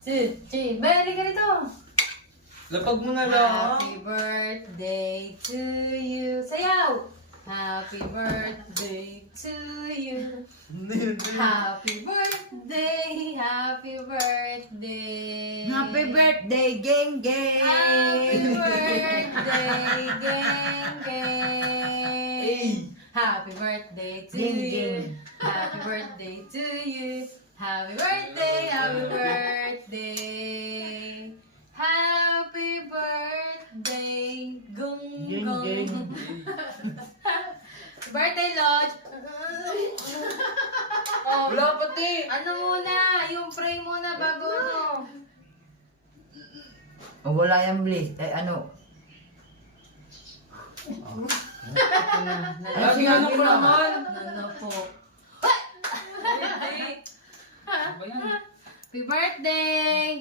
Balik ka nito. Lapag mo na lang. Happy birthday to you. Sayaw! Happy birthday to you. Happy birthday, happy birthday. Happy birthday, geng geng! Happy birthday, geng geng. Happy birthday to Geng, you. geng. Happy birthday to you. Happy birthday, happy birthday. Happy birthday, gung Geng, gung. geng. Birthday, Lodge. Oh, Wala pati. ano muna? Yung pray muna bago ano. Oh, wala yung bliss. Eh, ano? Lagi ano ko naman. Ano po? Ba yan? Happy birthday!